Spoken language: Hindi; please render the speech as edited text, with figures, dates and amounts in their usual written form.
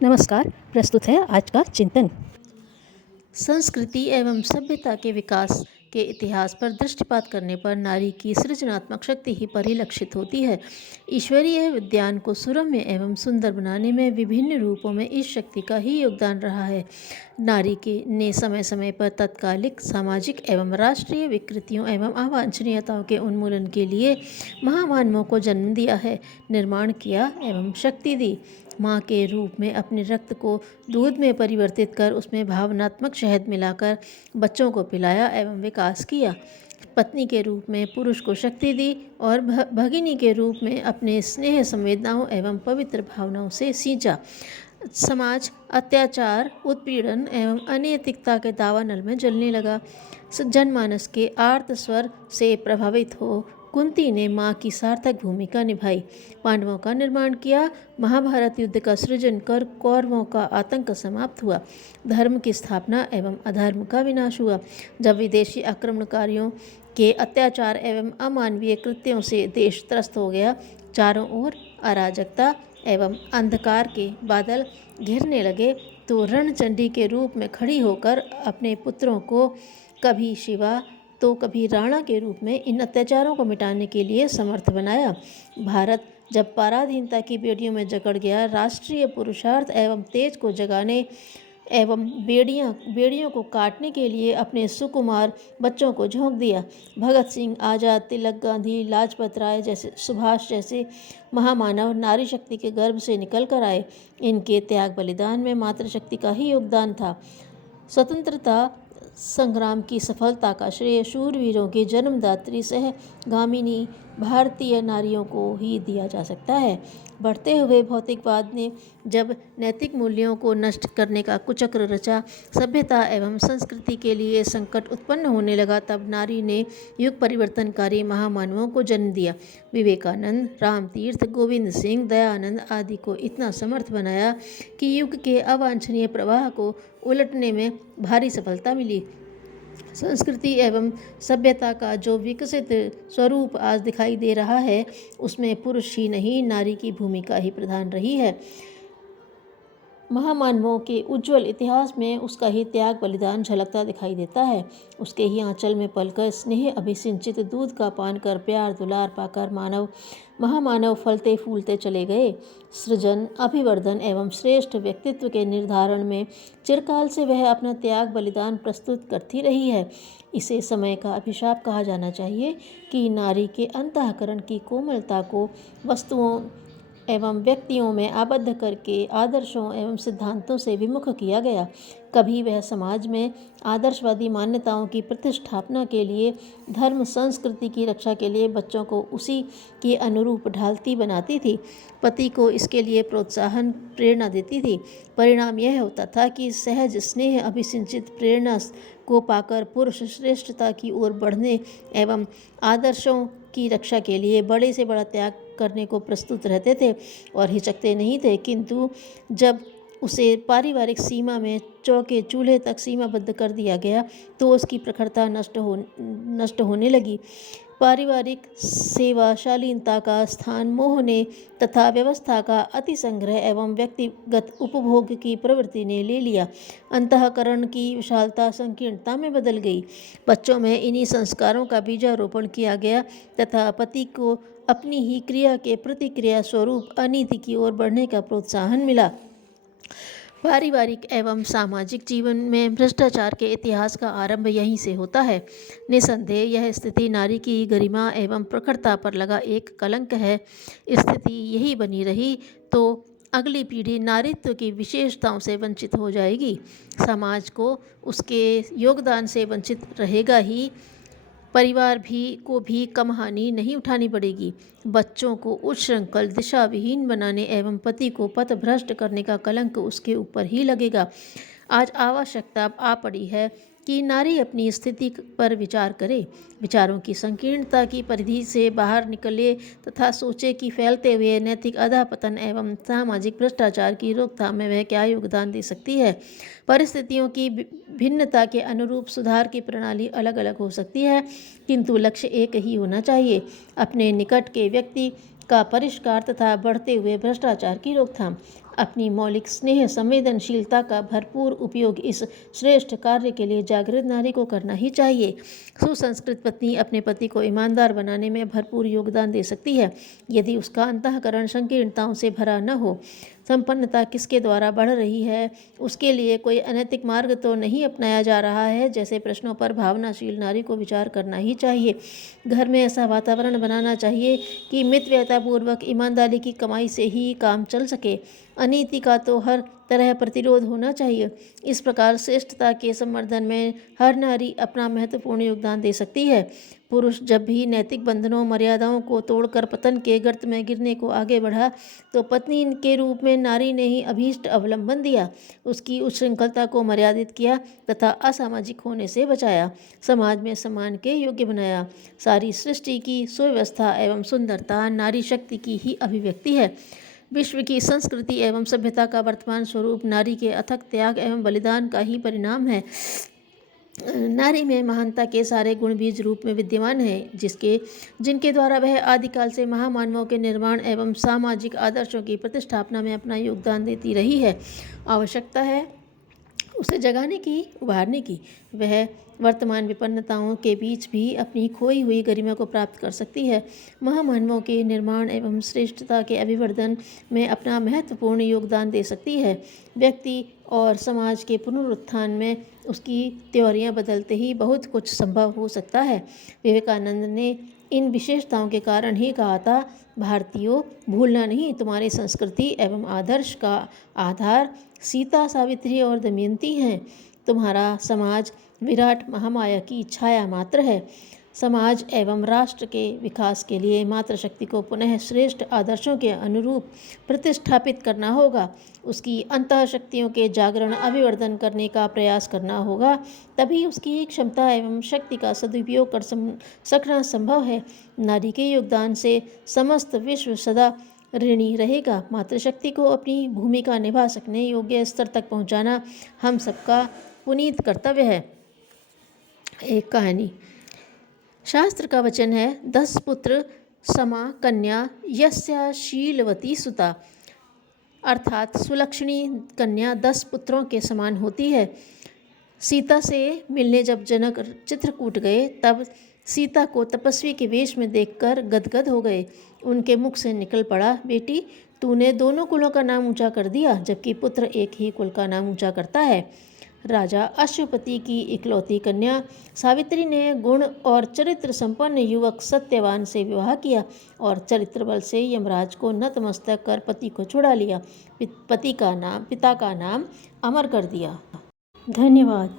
नमस्कार। प्रस्तुत है आज का चिंतन। संस्कृति एवं सभ्यता के विकास के इतिहास पर दृष्टिपात करने पर नारी की सृजनात्मक शक्ति ही परिलक्षित होती है। ईश्वरीय विज्ञान को सुरम्य एवं सुंदर बनाने में विभिन्न रूपों में इस शक्ति का ही योगदान रहा है। नारी के ने समय समय पर तत्कालिक सामाजिक एवं राष्ट्रीय विकृतियों एवं अवांछनीयताओं के उन्मूलन के लिए महामानवों को जन्म दिया है, निर्माण किया एवं शक्ति दी। माँ के रूप में अपने रक्त को दूध में परिवर्तित कर उसमें भावनात्मक शहद मिलाकर बच्चों को पिलाया एवं विकास किया। पत्नी के रूप में पुरुष को शक्ति दी और भगिनी के रूप में अपने स्नेह संवेदनाओं एवं पवित्र भावनाओं से सींचा। समाज अत्याचार, उत्पीड़न एवं अनैतिकता के दावानल में जलने लगा। जनमानस के आर्त स्वर से प्रभावित हो कुंती ने माँ की सार्थक भूमिका निभाई, पांडवों का निर्माण किया, महाभारत युद्ध का सृजन कर कौरवों का आतंक समाप्त हुआ, धर्म की स्थापना एवं अधर्म का विनाश हुआ। जब विदेशी आक्रमणकारियों के अत्याचार एवं अमानवीय कृत्यों से देश त्रस्त हो गया, चारों ओर अराजकता एवं अंधकार के बादल घिरने लगे, तो रणचंडी के रूप में खड़ी होकर अपने पुत्रों को कभी शिवा तो कभी राणा के रूप में इन अत्याचारों को मिटाने के लिए समर्थ बनाया। भारत जब पराधीनता की बेड़ियों में जकड़ गया, राष्ट्रीय पुरुषार्थ एवं तेज को जगाने एवं बेड़ियों को काटने के लिए अपने सुकुमार बच्चों को झोंक दिया। भगत सिंह, आज़ाद, तिलक, गांधी, लाजपत राय जैसे, सुभाष जैसे महामानव नारी शक्ति के गर्भ से निकल कर आए। इनके त्याग बलिदान में मातृशक्ति का ही योगदान था। स्वतंत्रता संग्राम की सफलता का श्रेय शूरवीरों की जन्मदात्री सहगामिनी भारतीय नारियों को ही दिया जा सकता है। बढ़ते हुए भौतिकवाद ने जब नैतिक मूल्यों को नष्ट करने का कुचक्र रचा, सभ्यता एवं संस्कृति के लिए संकट उत्पन्न होने लगा, तब नारी ने युग परिवर्तनकारी महामानवों को जन्म दिया। विवेकानंद, रामतीर्थ, गोविंद सिंह, दयानंद आदि को इतना समर्थ बनाया कि युग के अवांछनीय प्रवाह को उलटने में भारी सफलता मिली। संस्कृति एवं सभ्यता का जो विकसित स्वरूप आज दिखाई दे रहा है, उसमें पुरुष ही नहीं, नारी की भूमिका ही प्रधान रही है। महामानवों के उज्जवल इतिहास में उसका ही त्याग बलिदान झलकता दिखाई देता है। उसके ही आंचल में पलकर स्नेह अभिसिंचित दूध का पान कर प्यार दुलार पाकर महामानव फलते फूलते चले गए। सृजन, अभिवर्धन एवं श्रेष्ठ व्यक्तित्व के निर्धारण में चिरकाल से वह अपना त्याग बलिदान प्रस्तुत करती रही है। इसे समय का अभिशाप कहा जाना चाहिए कि नारी के अंतःकरण की कोमलता को वस्तुओं एवं व्यक्तियों में आबद्ध करके आदर्शों एवं सिद्धांतों से विमुख किया गया। कभी वह समाज में आदर्शवादी मान्यताओं की प्रतिष्ठापना के लिए, धर्म संस्कृति की रक्षा के लिए बच्चों को उसी के अनुरूप ढालती बनाती थी, पति को इसके लिए प्रोत्साहन प्रेरणा देती थी। परिणाम यह होता था कि सहज स्नेह अभिसिंचित प्रेरणा को पाकर पुरुष श्रेष्ठता की ओर बढ़ने एवं आदर्शों की रक्षा के लिए बड़े से बड़ा त्याग करने को प्रस्तुत रहते थे और हिचकते नहीं थे। किंतु जब उसे पारिवारिक सीमा में चौके चूल्हे तक सीमाबद्ध कर दिया गया, तो उसकी प्रखरता नष्ट होने लगी। पारिवारिक सेवा शालीनता का स्थान मोह ने तथा व्यवस्था का अति संग्रह एवं व्यक्तिगत उपभोग की प्रवृत्ति ने ले लिया। अंतःकरण की विशालता संकीर्णता में बदल गई। बच्चों में इन्हीं संस्कारों का बीजारोपण किया गया तथा पति को अपनी ही क्रिया के प्रतिक्रिया स्वरूप अनीति की ओर बढ़ने का प्रोत्साहन मिला। पारिवारिक एवं सामाजिक जीवन में भ्रष्टाचार के इतिहास का आरंभ यहीं से होता है। निसंदेह यह स्थिति नारी की गरिमा एवं प्रखरता पर लगा एक कलंक है। स्थिति यही बनी रही तो अगली पीढ़ी नारीत्व की विशेषताओं से वंचित हो जाएगी। समाज को उसके योगदान से वंचित रहेगा ही, परिवार को भी कम हानि नहीं उठानी पड़ेगी। बच्चों को उच्छृंखल, दिशा विहीन बनाने एवं पति को पथभ्रष्ट करने का कलंक उसके ऊपर ही लगेगा। आज आवश्यकता आ पड़ी है कि नारी अपनी स्थिति पर विचार करे, विचारों की संकीर्णता की परिधि से बाहर निकले तथा सोचे कि फैलते हुए नैतिक अधःपतन एवं सामाजिक भ्रष्टाचार की रोकथाम में वह क्या योगदान दे सकती है। परिस्थितियों की भिन्नता के अनुरूप सुधार की प्रणाली अलग अलग हो सकती है, किंतु लक्ष्य एक ही होना चाहिए, अपने निकट के व्यक्ति का परिष्कार तथा बढ़ते हुए भ्रष्टाचार की रोकथाम। अपनी मौलिक स्नेह संवेदनशीलता का भरपूर उपयोग इस श्रेष्ठ कार्य के लिए जागृत नारी को करना ही चाहिए। सुसंस्कृत पत्नी अपने पति को ईमानदार बनाने में भरपूर योगदान दे सकती है यदि उसका अंतःकरण संकीर्णताओं से भरा न हो। संपन्नता किसके द्वारा बढ़ रही है, उसके लिए कोई अनैतिक मार्ग तो नहीं अपनाया जा रहा है, जैसे प्रश्नों पर भावनाशील नारी को विचार करना ही चाहिए। घर में ऐसा वातावरण बनाना चाहिए कि मितव्ययतापूर्वक ईमानदारी की कमाई से ही काम चल सके। अनीति का तो हर तरह प्रतिरोध होना चाहिए। इस प्रकार श्रेष्ठता के संवर्धन में हर नारी अपना महत्वपूर्ण योगदान दे सकती है। पुरुष जब भी नैतिक बंधनों मर्यादाओं को तोड़कर पतन के गर्त में गिरने को आगे बढ़ा तो पत्नी के रूप में नारी ने ही अभीष्ट अवलंबन दिया, उसकी उच्छृंखलता को मर्यादित किया तथा असामाजिक होने से बचाया, समाज में सम्मान के योग्य बनाया। सारी सृष्टि की सुव्यवस्था एवं सुंदरता नारी शक्ति की ही अभिव्यक्ति है। विश्व की संस्कृति एवं सभ्यता का वर्तमान स्वरूप नारी के अथक त्याग एवं बलिदान का ही परिणाम है। नारी में महानता के सारे गुण बीज रूप में विद्यमान है, जिनके द्वारा वह आदिकाल से महामानवों के निर्माण एवं सामाजिक आदर्शों की प्रतिष्ठापना में अपना योगदान देती रही है। आवश्यकता है उसे जगाने की, उभारने की। वह वर्तमान विपन्नताओं के बीच भी अपनी खोई हुई गरिमा को प्राप्त कर सकती है। महामानवों के निर्माण एवं श्रेष्ठता के अभिवर्धन में अपना महत्वपूर्ण योगदान दे सकती है। व्यक्ति और समाज के पुनरुत्थान में उसकी त्योरियां बदलते ही बहुत कुछ संभव हो सकता है। विवेकानंद ने इन विशेषताओं के कारण ही कहा था, भारतीयों, भूलना नहीं, तुम्हारी संस्कृति एवं आदर्श का आधार सीता, सावित्री और दमयंती हैं। तुम्हारा समाज विराट महामाया की छाया मात्र है। समाज एवं राष्ट्र के विकास के लिए मातृशक्ति को पुनः श्रेष्ठ आदर्शों के अनुरूप प्रतिष्ठापित करना होगा। उसकी अंतःशक्तियों के जागरण अभिवर्धन करने का प्रयास करना होगा, तभी उसकी क्षमता एवं शक्ति का सदुपयोग कर सकना संभव है। नारी के योगदान से समस्त विश्व सदा ऋणी रहेगा। मातृशक्ति को अपनी भूमिका निभा सकने योग्य स्तर तक पहुंचाना हम सबका पुनीत कर्तव्य है। एक कहानी। शास्त्र का वचन है, 10 पुत्र समा कन्या यस्या शीलवती सुता, अर्थात सुलक्षणी कन्या 10 पुत्रों के समान होती है। सीता से मिलने जब जनक चित्रकूट गए तब सीता को तपस्वी के वेश में देखकर गदगद हो गए। उनके मुख से निकल पड़ा, बेटी, तूने दोनों कुलों का नाम ऊंचा कर दिया, जबकि पुत्र एक ही कुल का नाम ऊंचा करता है। राजा अश्वपति की इकलौती कन्या सावित्री ने गुण और चरित्र संपन्न युवक सत्यवान से विवाह किया और चरित्र बल से यमराज को नतमस्तक कर पति को छुड़ा लिया। पिता का नाम अमर कर दिया। धन्यवाद।